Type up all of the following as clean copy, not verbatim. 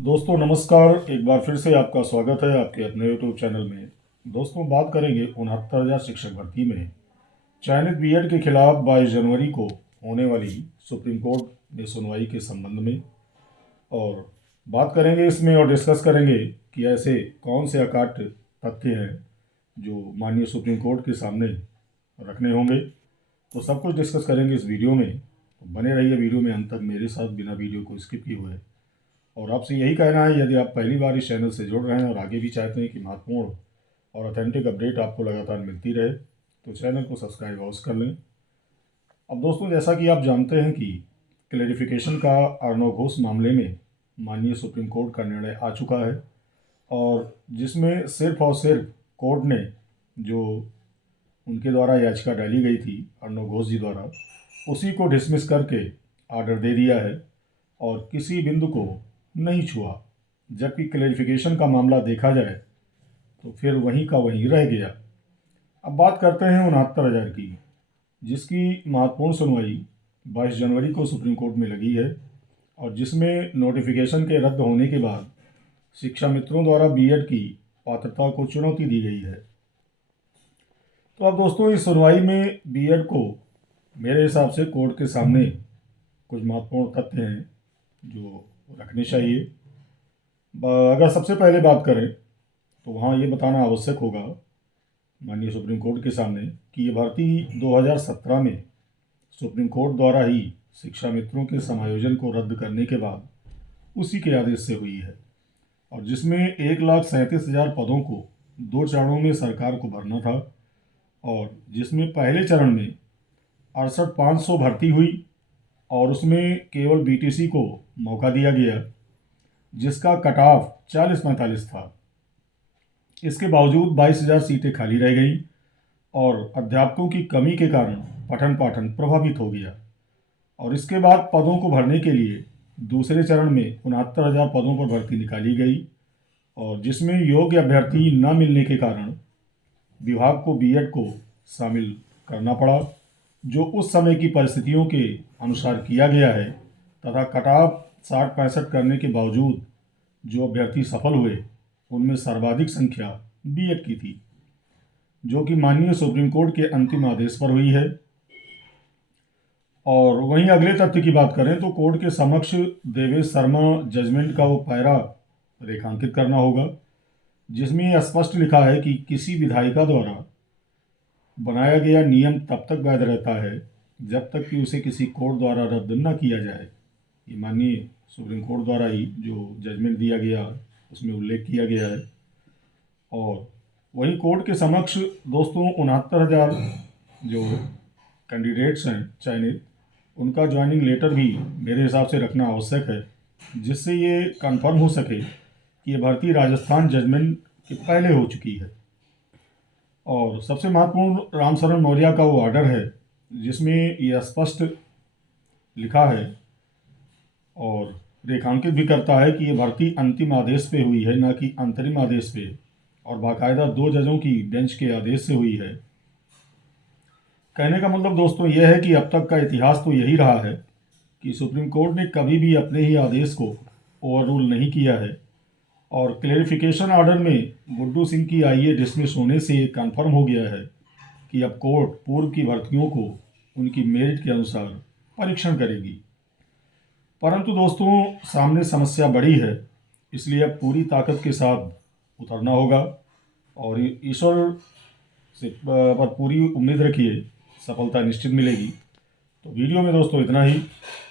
दोस्तों नमस्कार। एक बार फिर से आपका स्वागत है आपके अपने यूट्यूब चैनल में। दोस्तों बात करेंगे 69,000 शिक्षक भर्ती में चयनित बीएड के खिलाफ 22 जनवरी को होने वाली सुप्रीम कोर्ट में सुनवाई के संबंध में। और बात करेंगे इसमें और डिस्कस करेंगे कि ऐसे कौन से अकाट्य तथ्य हैं जो माननीय सुप्रीम कोर्ट के सामने रखने होंगे। तो सब कुछ डिस्कस करेंगे इस वीडियो में। तो बने रहिए वीडियो में अंत तक मेरे साथ बिना वीडियो को स्किप किए हुए। और आपसे यही कहना है, यदि आप पहली बार इस चैनल से जुड़ रहे हैं और आगे भी चाहते हैं कि महत्वपूर्ण और ऑथेंटिक अपडेट आपको लगातार मिलती रहे, तो चैनल को सब्सक्राइब अवश्य कर लें। अब दोस्तों जैसा कि आप जानते हैं कि क्लैरिफिकेशन का अर्णव घोष मामले में माननीय सुप्रीम कोर्ट का निर्णय आ चुका है, और जिसमें सिर्फ और सिर्फ कोर्ट ने जो उनके द्वारा याचिका डाली गई थी अर्णव घोष जी द्वारा, उसी को डिसमिस करके आर्डर दे दिया है और किसी बिंदु को नहीं छुआ। जबकि क्लैरिफिकेशन का मामला देखा जाए तो फिर वहीं का वहीं रह गया। अब बात करते हैं 69,000 की, जिसकी महत्वपूर्ण सुनवाई 22 जनवरी को सुप्रीम कोर्ट में लगी है, और जिसमें नोटिफिकेशन के रद्द होने के बाद शिक्षा मित्रों द्वारा बीएड की पात्रता को चुनौती दी गई है। तो अब दोस्तों इस सुनवाई में बीएड को मेरे हिसाब से कोर्ट के सामने कुछ महत्वपूर्ण तथ्य हैं जो रखने चाहिए। अगर सबसे पहले बात करें तो वहाँ ये बताना आवश्यक होगा माननीय सुप्रीम कोर्ट के सामने कि ये भर्ती 2017 में सुप्रीम कोर्ट द्वारा ही शिक्षा मित्रों के समायोजन को रद्द करने के बाद उसी के आदेश से हुई है, और जिसमें 1,37,000 पदों को 2 चरणों में सरकार को भरना था, और जिसमें पहले चरण में 68,500 भर्ती हुई और उसमें केवल बीटीसी को मौका दिया गया, जिसका कट ऑफ 40-45 था। इसके बावजूद 22,000 सीटें खाली रह गईं और अध्यापकों की कमी के कारण पठन पाठन प्रभावित हो गया। और इसके बाद पदों को भरने के लिए दूसरे चरण में 69,000 पदों पर भर्ती निकाली गई, और जिसमें योग्य अभ्यर्थी न मिलने के कारण विभाग को बीएड को शामिल करना पड़ा, जो उस समय की परिस्थितियों के अनुसार किया गया है। तथा कट ऑफ 60-65 करने के बावजूद जो अभ्यर्थी सफल हुए उनमें सर्वाधिक संख्या बीएड की थी, जो कि माननीय सुप्रीम कोर्ट के अंतिम आदेश पर हुई है। और वहीं अगले तथ्य की बात करें तो कोर्ट के समक्ष देवेश शर्मा जजमेंट का वो पैरा रेखांकित करना होगा, जिसमें यह स्पष्ट लिखा है कि किसी विधायिका द्वारा बनाया गया नियम तब तक वैध रहता है जब तक कि उसे किसी कोर्ट द्वारा रद्द न किया जाए। ये माननीय सुप्रीम कोर्ट द्वारा ही जो जजमेंट दिया गया उसमें उल्लेख किया गया है। और वहीं कोर्ट के समक्ष दोस्तों 69,000 जो कैंडिडेट्स हैं चयनित, उनका ज्वाइनिंग लेटर भी मेरे हिसाब से रखना आवश्यक है, जिससे ये कंफर्म हो सके कि ये भर्ती राजस्थान जजमेंट के पहले हो चुकी है। और सबसे महत्वपूर्ण रामशरण मौर्य का वो ऑर्डर है, जिसमें यह स्पष्ट लिखा है और रेखांकित भी करता है कि ये भर्ती अंतिम आदेश पे हुई है, ना कि अंतरिम आदेश पे, और बाकायदा 2 जजों की बेंच के आदेश से हुई है। कहने का मतलब दोस्तों यह है कि अब तक का इतिहास तो यही रहा है कि सुप्रीम कोर्ट ने कभी भी अपने ही आदेश को ओवर रूल नहीं किया है। और क्लैरिफिकेशन ऑर्डर में गुड्डू सिंह की आईए डिसमिस होने से ये कन्फर्म हो गया है कि अब कोर्ट पूर्व की भर्तियों को उनकी मेरिट के अनुसार परीक्षण करेगी। परंतु दोस्तों सामने समस्या बड़ी है, इसलिए अब पूरी ताकत के साथ उतरना होगा, और ईश्वर से पर पूरी उम्मीद रखिए, सफलता निश्चित मिलेगी। तो वीडियो में दोस्तों इतना ही।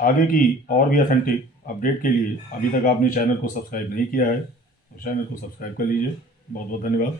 आगे की और भी ऑथेंटिक अपडेट के लिए अभी तक आपने चैनल को सब्सक्राइब नहीं किया है तो चैनल को सब्सक्राइब कर लीजिए। बहुत बहुत धन्यवाद।